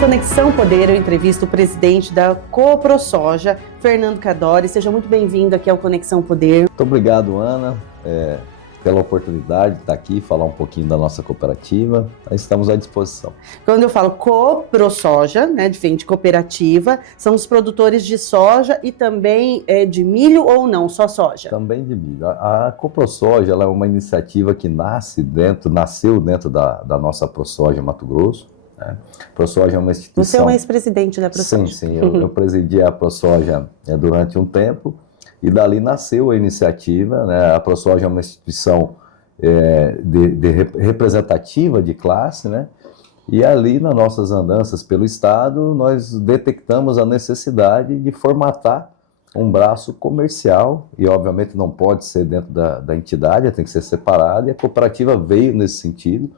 Conexão Poder, eu entrevisto o presidente da Coprosoja, Fernando Cadori. Seja muito bem-vindo aqui ao Conexão Poder. Muito obrigado, Ana, pela oportunidade de estar aqui e falar um pouquinho da nossa cooperativa. Estamos à disposição. Quando eu falo Coprosoja, né, diferente de cooperativa, são os produtores de soja e também de milho ou não, só soja? Também de milho. A Coprosoja ela é uma iniciativa que nasceu dentro da nossa ProSoja Mato Grosso. A ProSoja é uma instituição... Você é o ex-presidente da ProSoja. Sim, eu presidi a ProSoja durante um tempo e dali nasceu a iniciativa, né? A ProSoja é uma instituição representativa de classe, né? E ali nas nossas andanças pelo Estado nós detectamos a necessidade de formatar um braço comercial e obviamente não pode ser dentro da entidade, tem que ser separado, e a cooperativa veio nesse sentido,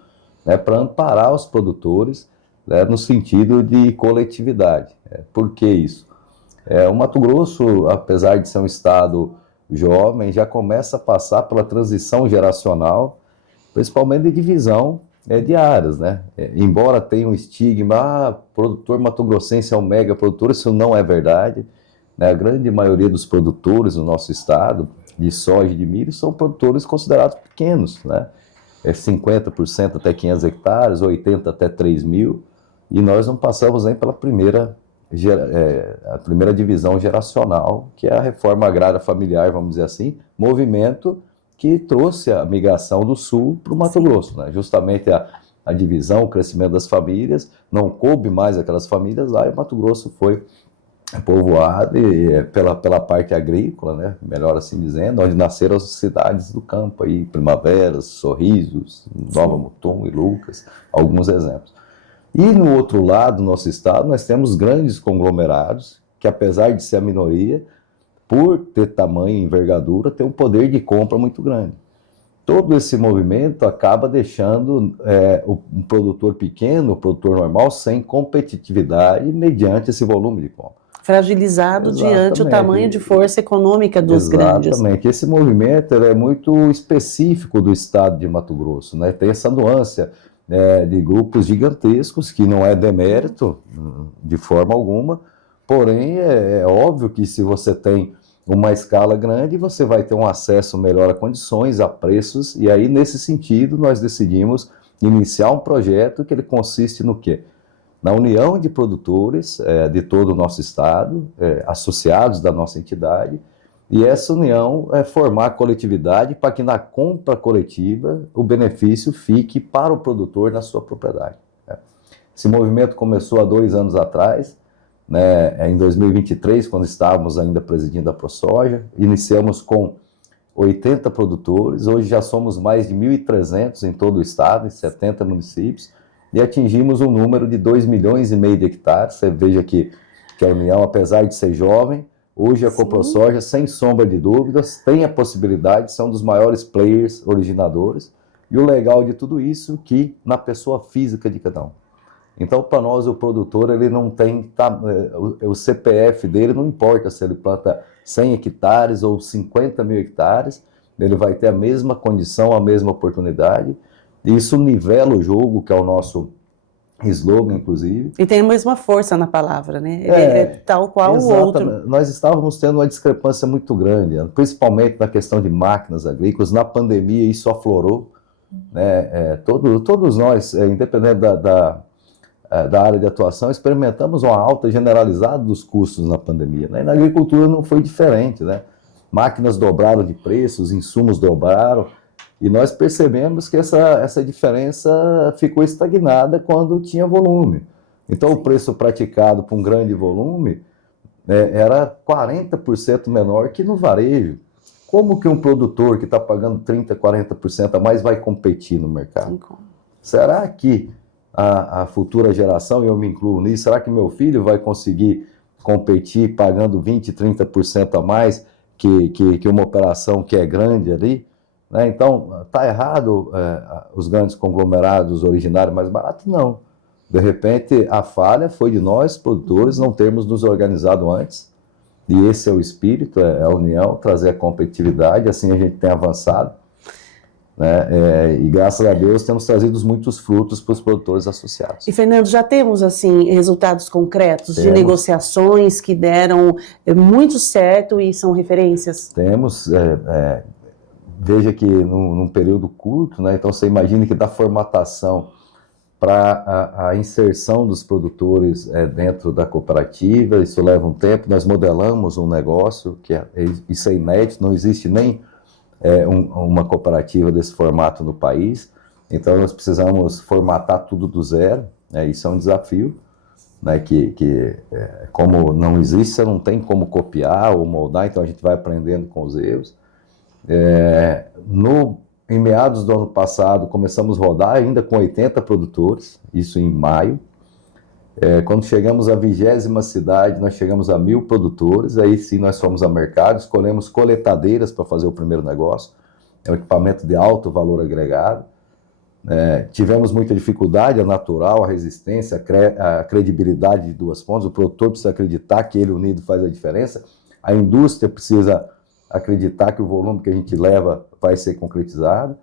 né, para amparar os produtores, né, no sentido de coletividade. Por que isso? O Mato Grosso, apesar de ser um estado jovem, já começa a passar pela transição geracional, principalmente de divisão de áreas, né? Embora tenha um estigma, produtor mato-grossense é um mega produtor, isso não é verdade, né? A grande maioria dos produtores no nosso estado, de soja e de milho, são produtores considerados pequenos, né? 50% até 500 hectares, 80% até 3 mil, e nós não passamos nem pela a primeira divisão geracional, que é a reforma agrária familiar, vamos dizer assim, movimento que trouxe a migração do sul para o Mato Grosso, né? Justamente a divisão, o crescimento das famílias, não coube mais aquelas famílias lá, e o Mato Grosso foi povoado pela parte agrícola, né? Melhor assim dizendo, onde nasceram as cidades do campo, aí, Primaveras, Sorrisos, Nova Mutum e Lucas, alguns exemplos. E no outro lado do nosso estado, nós temos grandes conglomerados, que apesar de ser a minoria, por ter tamanho e envergadura, tem um poder de compra muito grande. Todo esse movimento acaba deixando um produtor pequeno, o produtor normal, sem competitividade mediante esse volume de compra. Fragilizado diante do tamanho de força econômica dos grandes. Exatamente. Esse movimento é muito específico do estado de Mato Grosso, né? Tem essa nuance de grupos gigantescos, que não é demérito de forma alguma, porém é óbvio que se você tem uma escala grande, você vai ter um acesso melhor a condições, a preços, e aí nesse sentido nós decidimos iniciar um projeto que ele consiste no quê? Na união de produtores de todo o nosso estado, associados da nossa entidade, e essa união formar a coletividade para que na compra coletiva o benefício fique para o produtor na sua propriedade. Esse movimento começou há 2 anos atrás, né, em 2023, quando estávamos ainda presidindo a ProSoja, iniciamos com 80 produtores, hoje já somos mais de 1.300 em todo o estado, em 70 municípios, e atingimos um número de 2,5 milhões de hectares. Você veja que a União, apesar de ser jovem, hoje a Coprosoja, sem sombra de dúvidas, tem a possibilidade, são dos maiores players originadores, e o legal de tudo isso é que na pessoa física de cada um. Então, para nós, o produtor, ele não tem, o CPF dele não importa se ele planta 100 hectares ou 50 mil hectares, ele vai ter a mesma condição, a mesma oportunidade. Isso nivela o jogo, que é o nosso slogan, inclusive. E tem a mesma força na palavra, né? Ele é tal qual o outro. Nós estávamos tendo uma discrepância muito grande, principalmente na questão de máquinas agrícolas. Na pandemia, isso aflorou, né? Todos nós, independente da área de atuação, experimentamos uma alta generalizada dos custos na pandemia, né? E na agricultura não foi diferente, né? Máquinas dobraram de preço, os insumos dobraram, e nós percebemos que essa diferença ficou estagnada quando tinha volume. Então, o preço praticado para um grande volume era 40% menor que no varejo. Como que um produtor que está pagando 30%, 40% a mais vai competir no mercado? Será que a futura geração, e eu me incluo nisso, será que meu filho vai conseguir competir pagando 20%, 30% a mais que uma operação que é grande ali? Né? Então, está errado os grandes conglomerados originários mais baratos? Não. De repente, a falha foi de nós, produtores, não termos nos organizado antes, e esse é o espírito, é a união, trazer a competitividade, assim a gente tem avançado. né? E graças a Deus temos trazido muitos frutos para os produtores associados. E, Fernando, já temos, assim, resultados concretos de Temos. negociações que deram muito certo e são referências? Temos, veja que num período curto, né? Então você imagina que da formatação para a inserção dos produtores dentro da cooperativa, isso leva um tempo. Nós modelamos um negócio, isso é inédito, não existe nem uma cooperativa desse formato no país, então nós precisamos formatar tudo do zero, né? Isso é um desafio, né? Como não existe, você não tem como copiar ou moldar, então a gente vai aprendendo com os erros. Em meados do ano passado, começamos a rodar ainda com 80 produtores, isso em maio. Quando chegamos à 20ª cidade, nós chegamos a 1.000 produtores, aí sim nós fomos ao mercado, escolhemos coletadeiras para fazer o primeiro negócio, é um equipamento de alto valor agregado. Tivemos muita dificuldade, é natural, a resistência, a credibilidade de duas pontas, o produtor precisa acreditar que ele unido faz a diferença, a indústria precisa acreditar que o volume que a gente leva vai ser concretizado,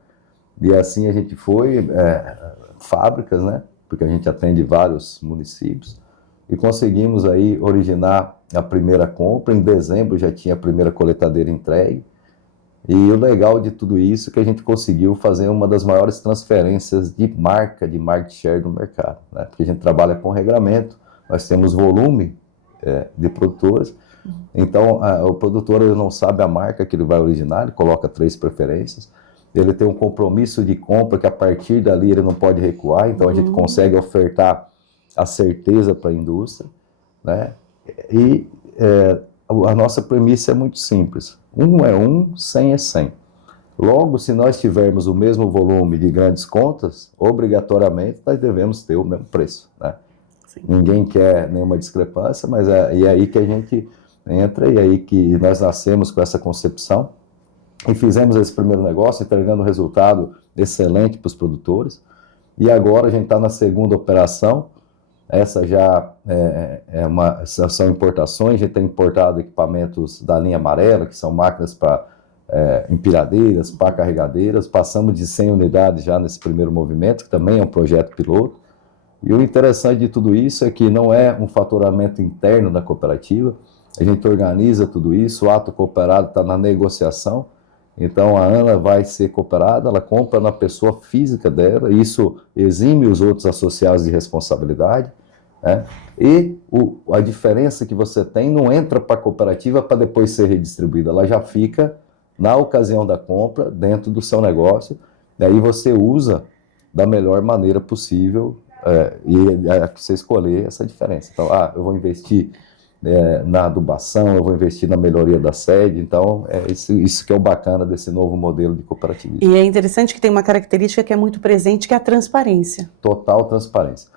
e assim a gente foi, fábricas, né? Porque a gente atende vários municípios, e conseguimos aí originar a primeira compra. Em dezembro já tinha a primeira coletadeira entregue, e o legal de tudo isso é que a gente conseguiu fazer uma das maiores transferências de marca, de market share no mercado, né? Porque a gente trabalha com regramento, nós temos volume de produtores, então o produtor ele não sabe a marca que ele vai originar, ele coloca 3 preferências, ele tem um compromisso de compra que a partir dali ele não pode recuar, então a gente consegue ofertar a certeza para a indústria, né? E a nossa premissa é muito simples, 1 é 1, 100 é 100. Logo, se nós tivermos o mesmo volume de grandes contas, obrigatoriamente nós devemos ter o mesmo preço, né? Sim. Ninguém quer nenhuma discrepância, mas é aí que a gente entra, e aí que nós nascemos com essa concepção, e fizemos esse primeiro negócio, entregando um resultado excelente para os produtores, e agora a gente está na segunda operação. Essa já são importações, a gente tem importado equipamentos da linha amarela, que são máquinas para empilhadeiras, pá carregadeiras, passamos de 100 unidades já nesse primeiro movimento, que também é um projeto piloto, e o interessante de tudo isso é que não é um faturamento interno da cooperativa, a gente organiza tudo isso, o ato cooperado está na negociação, então a Ana vai ser cooperada, ela compra na pessoa física dela, isso exime os outros associados de responsabilidade, né? E a diferença que você tem não entra para a cooperativa para depois ser redistribuída, ela já fica na ocasião da compra, dentro do seu negócio, e aí você usa da melhor maneira possível, e você escolher essa diferença. Então, eu vou investir na adubação, eu vou investir na melhoria da sede, então isso que é o bacana desse novo modelo de cooperativismo. E é interessante que tem uma característica que é muito presente, que é a transparência. Total transparência.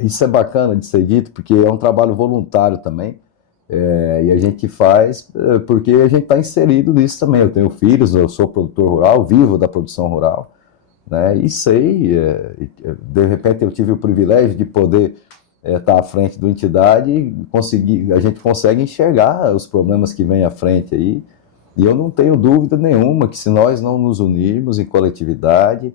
Isso é bacana de ser dito, porque é um trabalho voluntário também, e a gente faz porque a gente está inserido nisso também. Eu tenho filhos, eu sou produtor rural, vivo da produção rural, né? E sei, de repente eu tive o privilégio de poder estar à frente da entidade e a gente consegue enxergar os problemas que vêm à frente aí, e eu não tenho dúvida nenhuma que se nós não nos unirmos em coletividade,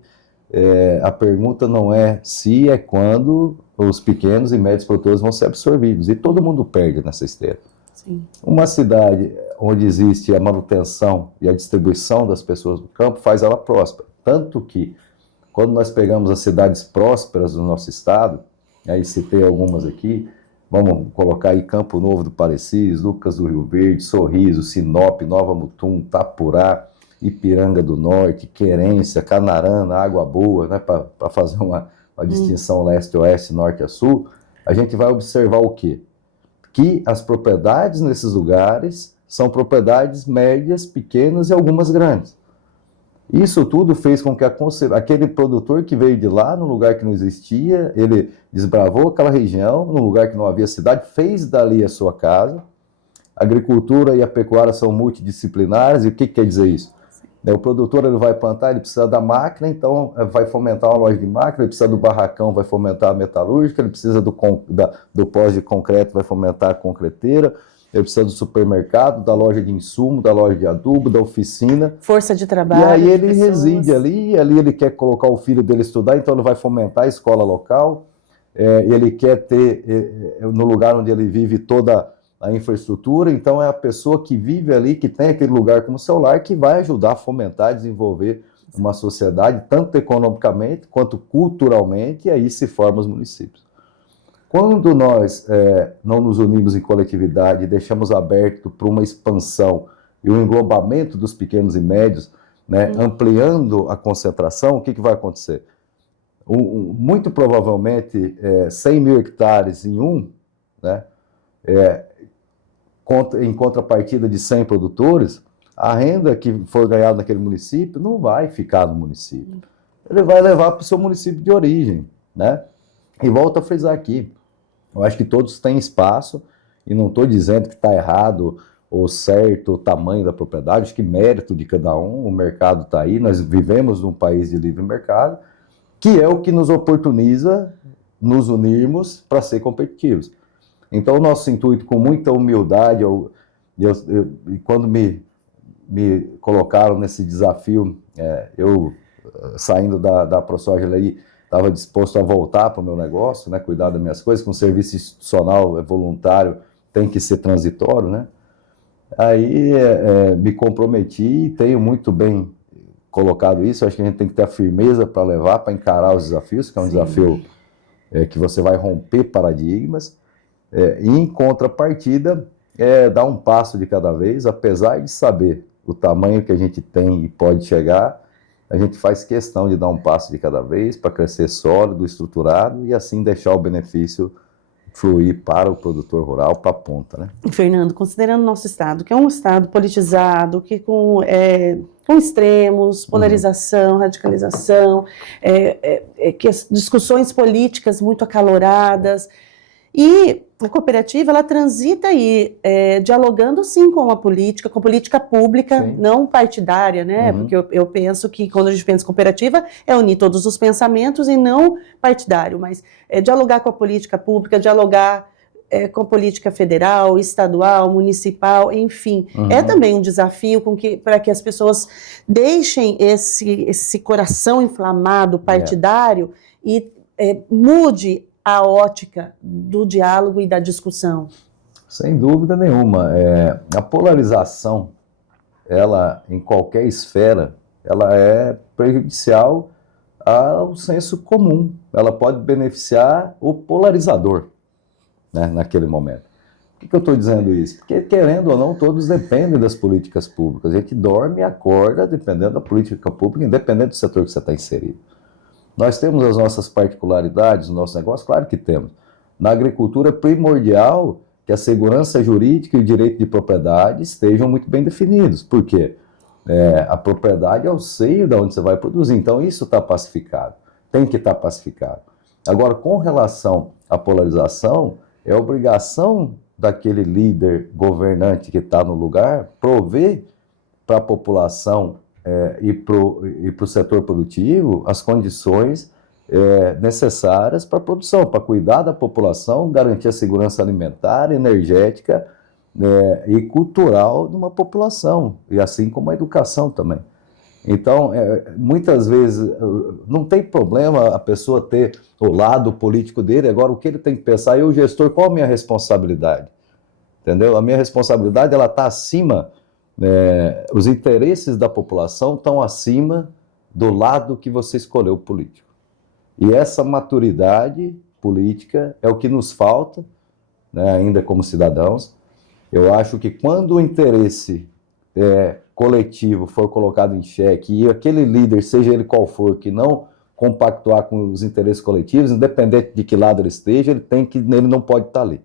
a pergunta não é se, é quando os pequenos e médios produtores vão ser absorvidos, e todo mundo perde nessa esteira. Sim. Uma cidade onde existe a manutenção e a distribuição das pessoas do campo faz ela próspera, tanto que quando nós pegamos as cidades prósperas do nosso estado, aí citei algumas aqui, vamos colocar aí Campo Novo do Parecis, Lucas do Rio Verde, Sorriso, Sinop, Nova Mutum, Tapurá, Ipiranga do Norte, Querência, Canarana, Água Boa, né, para fazer uma distinção leste-oeste, norte a sul, a gente vai observar o quê? Que as propriedades nesses lugares são propriedades médias, pequenas e algumas grandes. Isso tudo fez com que aquele produtor que veio de lá, num lugar que não existia, ele desbravou aquela região, num lugar que não havia cidade, fez dali a sua casa. A agricultura e a pecuária são multidisciplinares, e o que quer dizer isso? O produtor ele vai plantar, ele precisa da máquina, então vai fomentar uma loja de máquina, ele precisa do barracão, vai fomentar a metalúrgica, ele precisa do pós de concreto, vai fomentar a concreteira, ele precisa do supermercado, da loja de insumo, da loja de adubo, da oficina. Força de trabalho. E aí ele pessoas. reside ali, e ali ele quer colocar o filho dele estudar, então ele vai fomentar a escola local, ele quer ter no lugar onde ele vive toda a infraestrutura, então é a pessoa que vive ali, que tem aquele lugar como seu lar, que vai ajudar a fomentar e desenvolver uma sociedade, tanto economicamente quanto culturalmente, e aí se formam os municípios. Quando nós não nos unimos em coletividade e deixamos aberto para uma expansão e o englobamento dos pequenos e médios, né, ampliando a concentração, o que vai acontecer? Muito provavelmente 100 mil hectares em né, em contrapartida de 100 produtores, a renda que for ganhada naquele município não vai ficar no município. Ele vai levar para o seu município de origem, né? E volto a frisar aqui, eu acho que todos têm espaço, e não estou dizendo que está errado ou certo o tamanho da propriedade, acho que mérito de cada um, o mercado está aí, nós vivemos num país de livre mercado, que é o que nos oportuniza nos unirmos para ser competitivos. Então, o nosso intuito, com muita humildade, quando me colocaram nesse desafio, eu, saindo da ProSoja, estava disposto a voltar para o meu negócio, né, cuidar das minhas coisas, com serviço institucional voluntário, tem que ser transitório, né? Aí me comprometi e tenho muito bem colocado isso. Acho que a gente tem que ter a firmeza para levar, para encarar os desafios, que é um desafio que você vai romper paradigmas, e em contrapartida, dar um passo de cada vez, apesar de saber o tamanho que a gente tem e pode chegar, a gente faz questão de dar um passo de cada vez para crescer sólido, estruturado e assim deixar o benefício fluir para o produtor rural, para a ponta, né? Fernando, considerando o nosso estado, que é um estado politizado, que com extremos, polarização, radicalização, que as discussões políticas muito acaloradas, e a cooperativa, ela transita aí, dialogando sim com a política, com política pública, sim, não partidária, né? Porque eu penso que quando a gente pensa em cooperativa, é unir todos os pensamentos e não partidário, mas dialogar com a política pública, dialogar com a política federal, estadual, municipal, enfim. É também um desafio para que as pessoas deixem esse coração inflamado partidário e mude a ótica do diálogo e da discussão. Sem dúvida nenhuma. A polarização, ela, em qualquer esfera, ela é prejudicial ao senso comum. Ela pode beneficiar o polarizador, né, naquele momento. Por que eu estou dizendo isso? Porque, querendo ou não, todos dependem das políticas públicas. A gente dorme e acorda dependendo da política pública, independente do setor que você está inserido. Nós temos as nossas particularidades no nosso negócio? Claro que temos. Na agricultura é primordial que a segurança jurídica e o direito de propriedade estejam muito bem definidos. Por quê? A propriedade é o seio de onde você vai produzir. Então, isso está pacificado. Tem que estar pacificado. Agora, com relação à polarização, é obrigação daquele líder governante que está no lugar prover para a população e para o setor produtivo as condições necessárias para a produção, para cuidar da população, garantir a segurança alimentar, energética e cultural de uma população, e assim como a educação também. Então, muitas vezes, não tem problema a pessoa ter o lado político dele, agora o que ele tem que pensar, eu, gestor, qual a minha responsabilidade? Entendeu? A minha responsabilidade, ela está acima, os interesses da população estão acima do lado que você escolheu político. E essa maturidade política é o que nos falta, né, ainda como cidadãos. Eu acho que quando o interesse coletivo for colocado em xeque e aquele líder, seja ele qual for, que não compactuar com os interesses coletivos, independente de que lado ele esteja, ele não pode estar ali.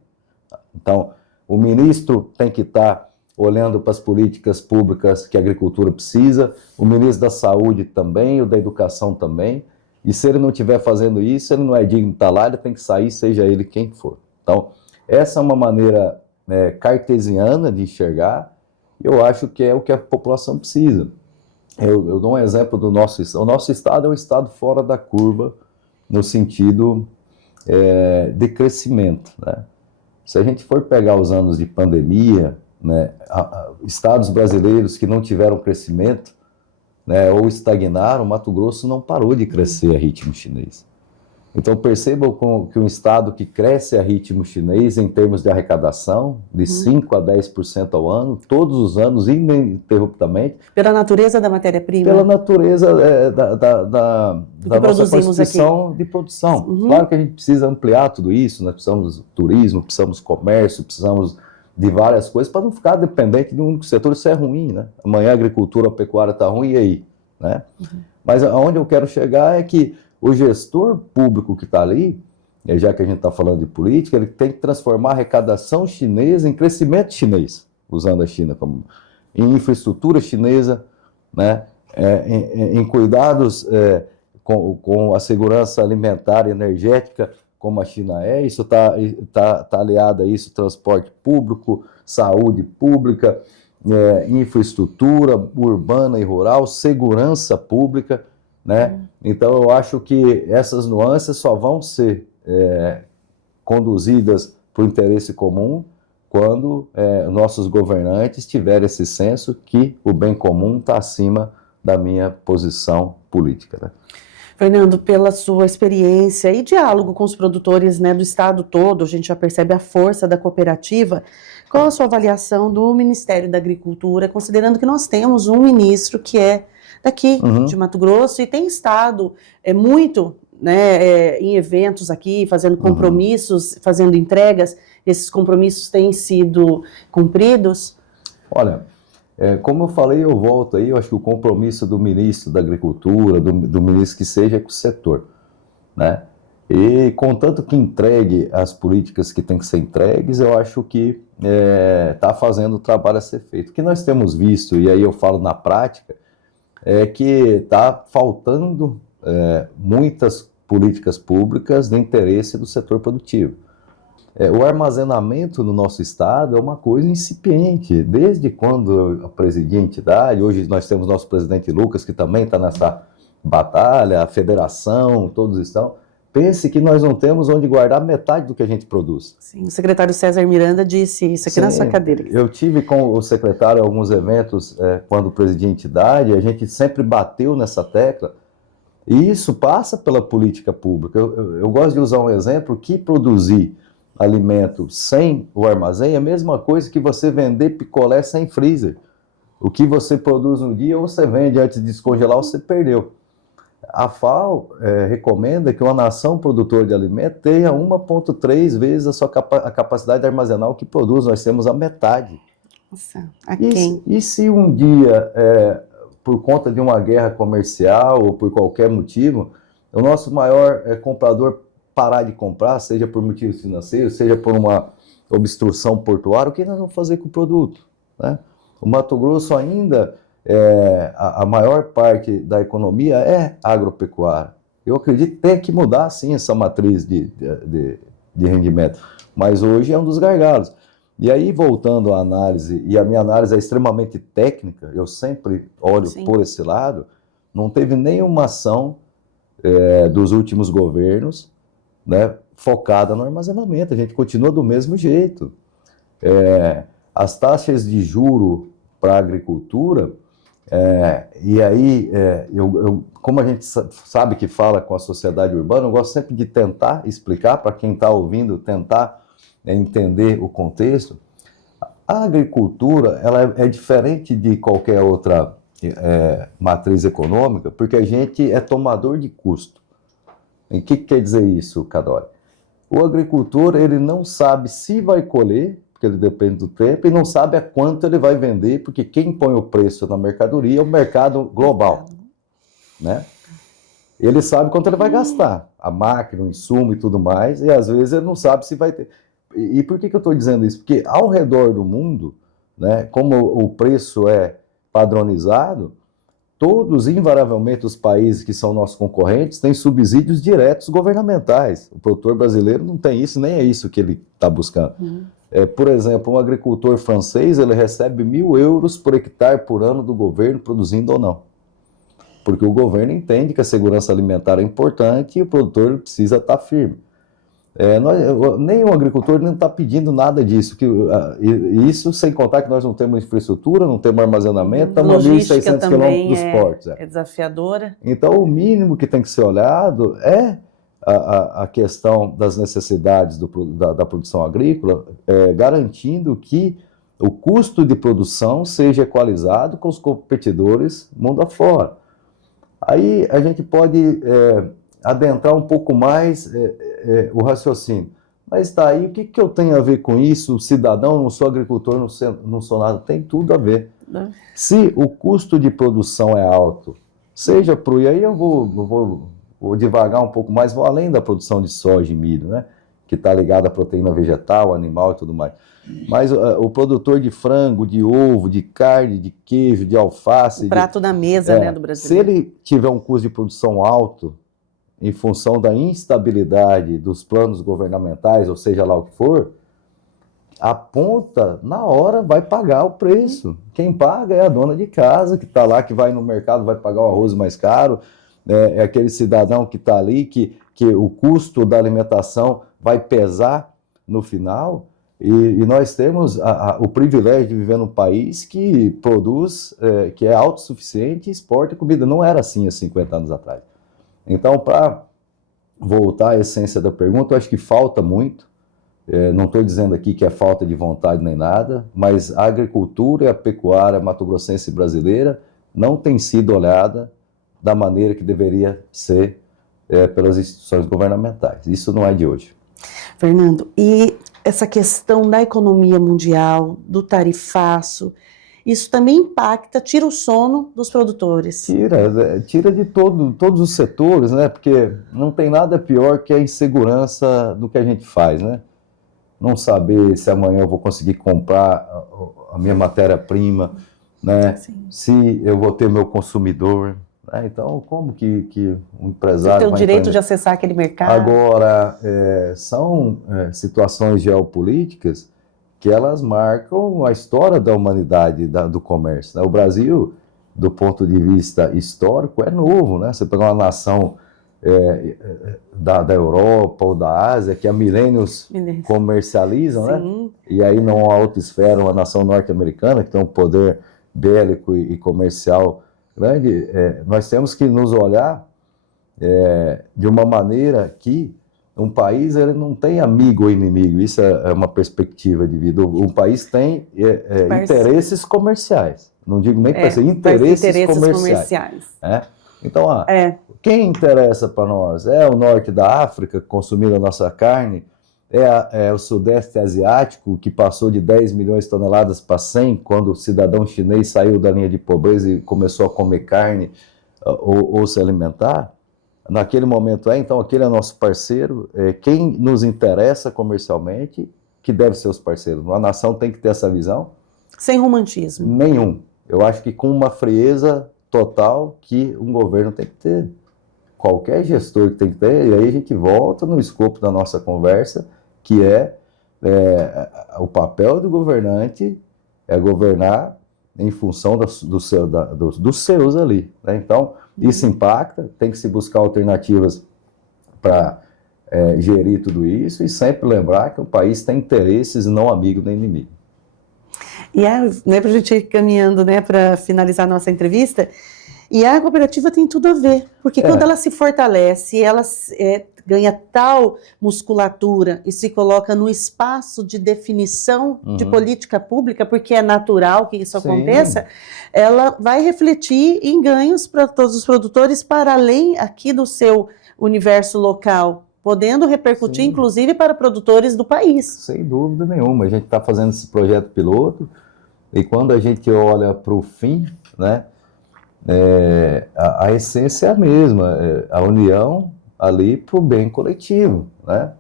Então, o ministro tem que estar olhando para as políticas públicas que a agricultura precisa, o ministro da Saúde também, o da Educação também, e se ele não estiver fazendo isso, ele não é digno de estar lá, ele tem que sair, seja ele quem for. Então, essa é uma maneira cartesiana de enxergar, eu acho que é o que a população precisa. Eu dou um exemplo do nosso estado. O nosso estado é um estado fora da curva, no sentido de crescimento, né? Se a gente for pegar os anos de pandemia, né, estados brasileiros que não tiveram crescimento, né, ou estagnaram, Mato Grosso não parou de crescer a ritmo chinês. Então percebam que um estado que cresce a ritmo chinês em termos de arrecadação, de 5 a 10% ao ano, todos os anos, ininterruptamente. Pela natureza da matéria-prima? Pela natureza da nossa constituição de produção. Claro que a gente precisa ampliar tudo isso, nós precisamos de turismo, precisamos de comércio, precisamos de várias coisas para não ficar dependente de um único setor. Isso é ruim, né? Amanhã a agricultura, a pecuária está ruim, e aí? Né? Mas aonde eu quero chegar é que o gestor público que está ali, já que a gente está falando de política, ele tem que transformar a arrecadação chinesa em crescimento chinês, usando a China como em infraestrutura chinesa, né, em cuidados com a segurança alimentar e energética, como a China é. Isso está aliado a isso, transporte público, saúde pública, infraestrutura urbana e rural, segurança pública, né? Então eu acho que essas nuances só vão ser conduzidas para o interesse comum quando nossos governantes tiverem esse senso que o bem comum está acima da minha posição política, né? Fernando, pela sua experiência e diálogo com os produtores, né, do estado todo, a gente já percebe a força da cooperativa. Qual a sua avaliação do Ministério da Agricultura, considerando que nós temos um ministro que é daqui, de Mato Grosso, e tem estado muito, né, em eventos aqui, fazendo compromissos, fazendo entregas? Esses compromissos têm sido cumpridos? Olha, como eu falei, eu volto aí, eu acho que o compromisso do ministro da Agricultura, do ministro que seja, é com o setor, né? E contanto que entregue as políticas que têm que ser entregues, eu acho que está fazendo o trabalho a ser feito. O que nós temos visto, e aí eu falo na prática, é que está faltando muitas políticas públicas de interesse do setor produtivo. O armazenamento no nosso estado é uma coisa incipiente. Desde quando eu presidi a entidade, hoje nós temos nosso presidente Lucas, que também está nessa batalha, a federação, todos estão. Pense que nós não temos onde guardar metade do que a gente produz. Sim, o secretário César Miranda disse isso aqui na sua cadeira. Eu tive com o secretário em alguns eventos, quando presidi a entidade, a gente sempre bateu nessa tecla, e isso passa pela política pública. Eu gosto de usar um exemplo, que produzir alimento sem o armazém é a mesma coisa que você vender picolé sem freezer. O que você produz no dia, ou você vende antes de descongelar, ou você perdeu. A FAO recomenda que uma nação produtora de alimento tenha 1,3 vezes a sua capacidade de armazenar o que produz. Nós temos a metade. Nossa, aquém. E se um dia, por conta de uma guerra comercial ou por qualquer motivo, o nosso maior comprador parar de comprar, seja por motivos financeiros, seja por uma obstrução portuária, o que nós vamos fazer com o produto, né? O Mato Grosso ainda, a maior parte da economia é agropecuária. Eu acredito que tem que mudar, sim, essa matriz de rendimento, mas hoje é um dos gargalos. E aí, voltando à análise, e a minha análise é extremamente técnica, eu sempre olho por esse lado, não teve nenhuma ação dos últimos governos, né, focada no armazenamento. A gente continua do mesmo jeito. As taxas de juro para a agricultura, e aí, como a gente sabe que fala com a sociedade urbana, eu gosto sempre de tentar explicar para quem está ouvindo, tentar entender o contexto. A agricultura, ela é diferente de qualquer outra matriz econômica, porque a gente é tomador de custo. E o que quer dizer isso, Cadore? O agricultor, ele não sabe se vai colher, porque ele depende do tempo, e não sabe a quanto ele vai vender, porque quem põe o preço na mercadoria é o mercado global, né? Ele sabe quanto ele vai gastar, a máquina, o insumo e tudo mais, e às vezes ele não sabe se vai ter. E por que eu estou dizendo isso? Porque ao redor do mundo, né, como o preço é padronizado, todos, invariavelmente, os países que são nossos concorrentes têm subsídios diretos governamentais. O produtor brasileiro não tem isso, nem é isso que ele está buscando. Por exemplo, um agricultor francês, ele recebe 1.000 euros por hectare por ano do governo, produzindo ou não. Porque o governo entende que a segurança alimentar é importante e o produtor precisa estar firme. Nenhum agricultor não está pedindo nada disso. Isso sem contar que nós não temos infraestrutura, não temos armazenamento, estamos a 1.600 quilômetros dos portos. É desafiadora. Então, o mínimo que tem que ser olhado é a questão das necessidades da produção agrícola, garantindo que o custo de produção seja equalizado com os competidores mundo afora. Aí a gente pode adentrar um pouco mais o raciocínio. Mas está aí, o que eu tenho a ver com isso? Cidadão, não sou agricultor, não sou nada. Tem tudo a ver. Se o custo de produção é alto, seja e aí eu vou devagar um pouco mais, vou além da produção de soja e milho, né? Que está ligado à proteína vegetal, animal e tudo mais. Mas o produtor de frango, de ovo, de carne, de queijo, de alface... O prato da mesa, né, do brasileiro. Se ele tiver um custo de produção alto, em função da instabilidade dos planos governamentais, ou seja lá o que for, a ponta, na hora, vai pagar o preço. Quem paga é a dona de casa, que está lá, que vai no mercado, vai pagar o arroz mais caro, é aquele cidadão que está ali, que o custo da alimentação vai pesar no final, e nós temos o privilégio de viver num país que produz, que é autossuficiente e exporta comida. Não era assim há 50 anos atrás. Então, para voltar à essência da pergunta, eu acho que falta muito. Não estou dizendo aqui que é falta de vontade nem nada, mas a agricultura e a pecuária mato-grossense brasileira não tem sido olhada da maneira que deveria ser pelas instituições governamentais. Isso não é de hoje. Fernando, e essa questão da economia mundial, do tarifaço, isso também impacta, tira o sono dos produtores. Tira de todos os setores, né? Porque não tem nada pior que a insegurança do que a gente faz, né? Não saber se amanhã eu vou conseguir comprar a minha matéria-prima, né? Sim. Se eu vou ter meu consumidor. Então, como que um empresário... Você tem o direito de acessar aquele mercado. Agora, são situações geopolíticas que elas marcam a história da humanidade, do comércio, né? O Brasil, do ponto de vista histórico, é novo, né? Você pegar uma nação da Europa ou da Ásia, que há milênios comercializam, né? E aí não há outra esfera, uma nação norte-americana, que tem um poder bélico e comercial grande. Nós temos que nos olhar de uma maneira que um país ele não tem amigo ou inimigo, isso é uma perspectiva de vida. Um país tem interesses comerciais, não digo nem interesses comerciais. Então, quem interessa para nós é o norte da África, consumindo a nossa carne, é o sudeste asiático, que passou de 10 milhões de toneladas para 100, quando o cidadão chinês saiu da linha de pobreza e começou a comer carne ou se alimentar. Naquele momento então aquele é nosso parceiro, quem nos interessa comercialmente, que deve ser os parceiros. Uma nação tem que ter essa visão. Sem romantismo. Nenhum. Eu acho que com uma frieza total que um governo tem que ter. Qualquer gestor que tem que ter, e aí a gente volta no escopo da nossa conversa, que o papel do governante é governar em função dos seus ali, né? Então, isso impacta, tem que se buscar alternativas para gerir tudo isso e sempre lembrar que o país tem interesses, não amigo nem inimigo. E para a gente ir caminhando, para finalizar a nossa entrevista, e a cooperativa tem tudo a ver, porque quando ela se fortalece, ela ganha tal musculatura e se coloca no espaço de definição de política pública, porque é natural que isso aconteça, ela vai refletir em ganhos para todos os produtores, para além aqui do seu universo local, podendo repercutir, inclusive, para produtores do país. Sem dúvida nenhuma. A gente está fazendo esse projeto piloto, e quando a gente olha para o fim, né, a essência é a mesma, a união ali para o bem coletivo, né?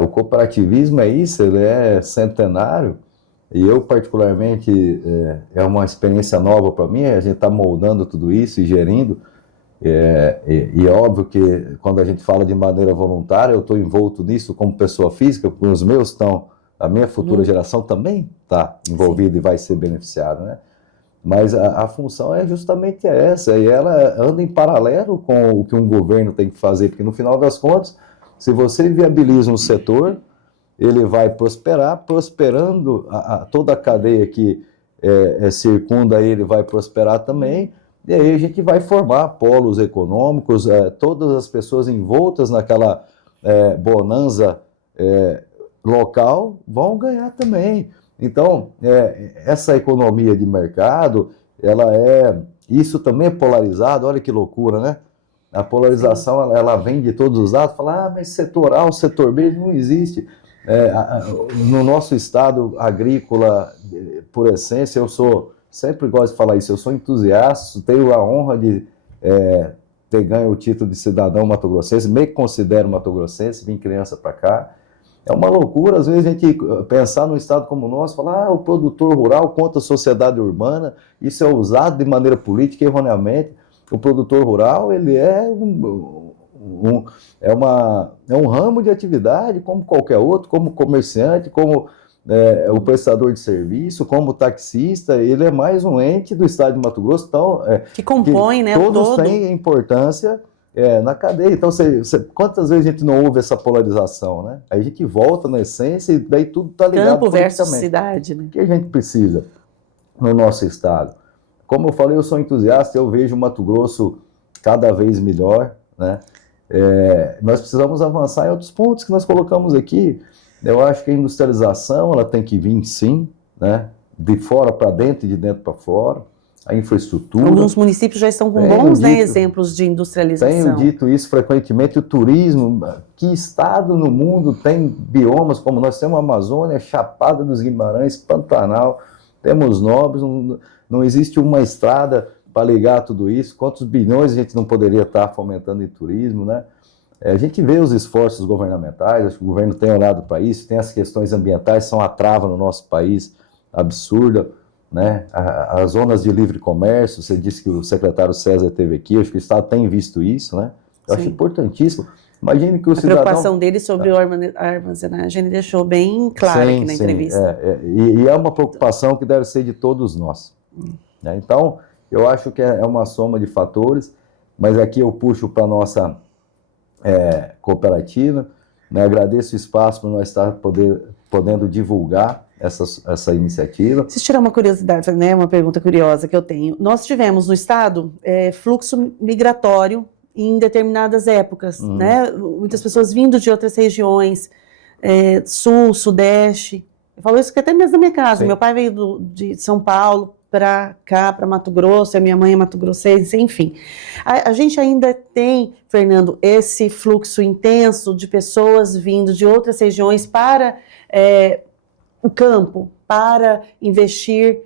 O cooperativismo é isso, ele é centenário, e eu particularmente, é uma experiência nova para mim, a gente está moldando tudo isso e gerindo, e é óbvio que quando a gente fala de maneira voluntária, eu estou envolto nisso como pessoa física, porque os meus estão, a minha futura geração também está envolvida e vai ser beneficiada, né? Mas a função é justamente essa, e ela anda em paralelo com o que um governo tem que fazer, porque no final das contas, Se você viabiliza um setor, ele vai prosperar, prosperando, toda a cadeia que circunda ele vai prosperar também, e aí a gente vai formar polos econômicos, todas as pessoas envoltas naquela bonança local vão ganhar também. Então, essa economia de mercado, isso também é polarizado, olha que loucura, né? A polarização, ela vem de todos os lados, fala, mas setor A, o setor B não existe. No nosso estado agrícola, por essência, sempre gosto de falar isso, eu sou entusiasta, tenho a honra de ter ganho o título de cidadão mato-grossense, me considero mato-grossense, vim criança para cá. É uma loucura, às vezes, a gente pensar num estado como o nosso, falar, o produtor rural contra a sociedade urbana, isso é usado de maneira política erroneamente. O produtor rural, ele é um ramo de atividade, como qualquer outro, como comerciante, como o prestador de serviço, como taxista, ele é mais um ente do estado de Mato Grosso, então, que compõe, né, todos todo. têm importância na cadeia. Então, quantas vezes a gente não ouve essa polarização, né? Aí a gente volta na essência e daí tudo está ligado Campo versus cidade, né? O que a gente precisa no nosso estado? Como eu falei, eu sou entusiasta, eu vejo o Mato Grosso cada vez melhor, né? Nós precisamos avançar em outros pontos que nós colocamos aqui. Eu acho que a industrialização, ela tem que vir sim, né? De fora para dentro e de dentro para fora. A infraestrutura. Alguns municípios já estão com bons, né, exemplos de industrialização. Tenho dito isso frequentemente, o turismo, que estado no mundo tem biomas como nós temos a Amazônia, Chapada dos Guimarães, Pantanal, temos Nobres, não existe uma estrada para ligar tudo isso, quantos bilhões a gente não poderia estar fomentando em turismo, né? A gente vê os esforços governamentais, acho que o governo tem olhado para isso, tem as questões ambientais, são a trava no nosso país absurda, né? As zonas de livre comércio, você disse que o secretário César esteve aqui, acho que o Estado tem visto isso, né? Eu acho importantíssimo. Imagine que o cidadão... A preocupação dele sobre a armazenagem, ele deixou bem claro aqui na entrevista. E é uma preocupação que deve ser de todos nós. Né? Então, eu acho que é uma soma de fatores, mas aqui eu puxo para a nossa cooperativa, né? Agradeço o espaço para nós estar podendo divulgar essa iniciativa. Deixa eu tirar uma curiosidade, né? Uma pergunta curiosa que eu tenho. Nós tivemos no estado fluxo migratório em determinadas épocas, né? Muitas pessoas vindo de outras regiões, sul, sudeste. Eu falo isso que até mesmo na minha casa. Sim. Meu pai veio de São Paulo para cá, para Mato Grosso, a minha mãe é mato-grossense, enfim. A gente ainda tem, Fernando, esse fluxo intenso de pessoas vindo de outras regiões para o campo, para investir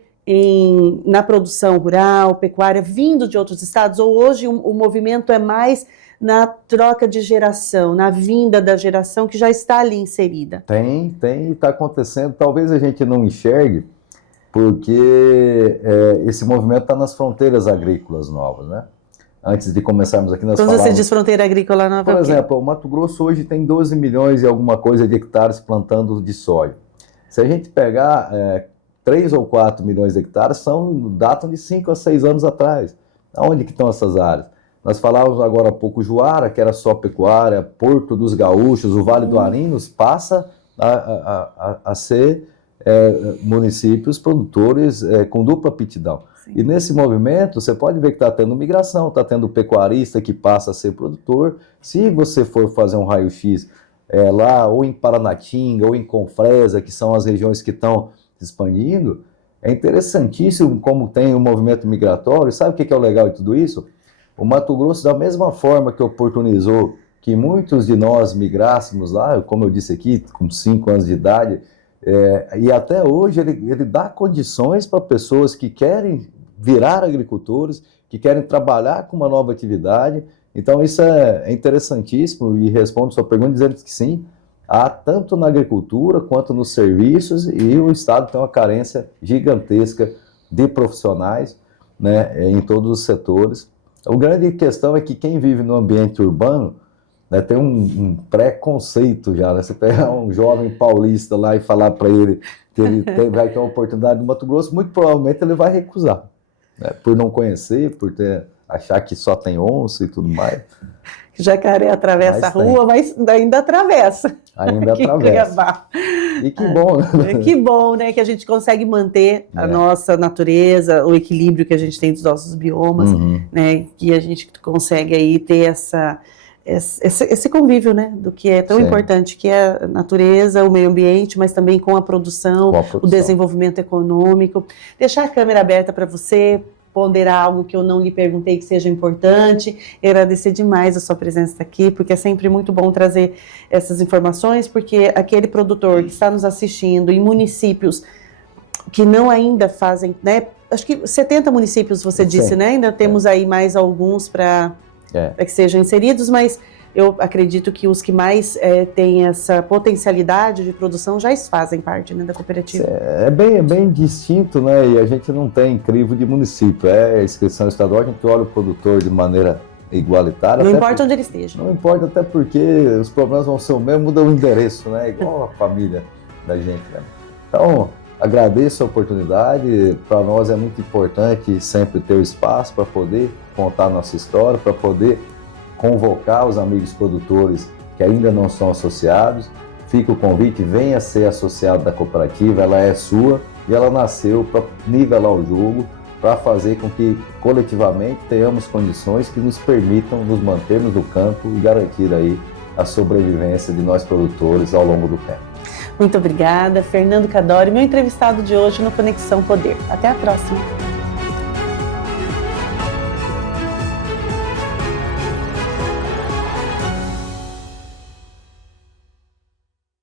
na produção rural, pecuária, vindo de outros estados, ou hoje o movimento é mais na troca de geração, na vinda da geração que já está ali inserida? Tem, está acontecendo, talvez a gente não enxergue, porque esse movimento está nas fronteiras agrícolas novas, né? Antes de começarmos aqui, nós falávamos... Quando você diz fronteira agrícola nova... Por exemplo, o Mato Grosso hoje tem 12 milhões e alguma coisa de hectares plantando de soja. Se a gente pegar 3 ou 4 milhões de hectares, datam de 5 a 6 anos atrás. Onde que estão essas áreas? Nós falávamos agora há pouco Juara, que era só pecuária, Porto dos Gaúchos, o Vale do Arinos, passa a ser municípios produtores com dupla aptidão. Sim. E nesse movimento, você pode ver que está tendo migração, está tendo pecuarista que passa a ser produtor. Se você for fazer um raio-x lá, ou em Paranatinga, ou em Confresa, que são as regiões que estão expandindo, é interessantíssimo como tem um movimento migratório. Sabe o que é o legal de tudo isso? O Mato Grosso, da mesma forma que oportunizou que muitos de nós migrássemos lá, como eu disse aqui, com 5 anos de idade, e até hoje ele dá condições para pessoas que querem virar agricultores, que querem trabalhar com uma nova atividade. Então isso é interessantíssimo, e respondo sua pergunta dizendo que sim, há tanto na agricultura quanto nos serviços, e o Estado tem uma carência gigantesca de profissionais, né, em todos os setores. A grande questão é que quem vive no ambiente urbano, né, tem um preconceito já, né? Você pegar um jovem paulista lá e falar para ele que ele vai ter uma oportunidade no Mato Grosso, muito provavelmente ele vai recusar, né? Por não conhecer, por ter achar que só tem onça e tudo mais. Jacaré atravessa a rua, mas ainda atravessa. Ainda Que atravessa. Cuiabá. E que bom, né? Que bom, né? Que a gente consegue manter a nossa natureza, o equilíbrio que a gente tem dos nossos biomas, né? Que a gente consegue aí ter esse convívio, né? Do que é tão importante, que é a natureza, o meio ambiente, mas também com a produção, o desenvolvimento econômico. Deixar a câmera aberta para você ponderar algo que eu não lhe perguntei que seja importante. Eu agradecer demais a sua presença aqui, porque é sempre muito bom trazer essas informações, porque aquele produtor que está nos assistindo em municípios que não ainda fazem, né? Acho que 70 municípios você disse, né? Ainda temos aí mais alguns para que sejam inseridos, mas eu acredito que os que mais têm essa potencialidade de produção já fazem parte, né, da cooperativa. É bem distinto, né? E a gente não tem crivo de município. É inscrição estadual, a gente olha o produtor de maneira igualitária. Não importa onde ele esteja. Não importa, até porque os problemas vão ser o mesmo, muda o endereço, né? Igual a família da gente, né? Então, agradeço a oportunidade. Para nós é muito importante sempre ter o espaço para poder contar a nossa história, para poder convocar os amigos produtores que ainda não são associados. Fica o convite, venha ser associado da cooperativa, ela é sua e ela nasceu para nivelar o jogo, para fazer com que coletivamente tenhamos condições que nos permitam nos mantermos no campo e garantir aí a sobrevivência de nós produtores ao longo do tempo. Muito obrigada, Fernando Cadori, meu entrevistado de hoje no Conexão Poder. Até a próxima.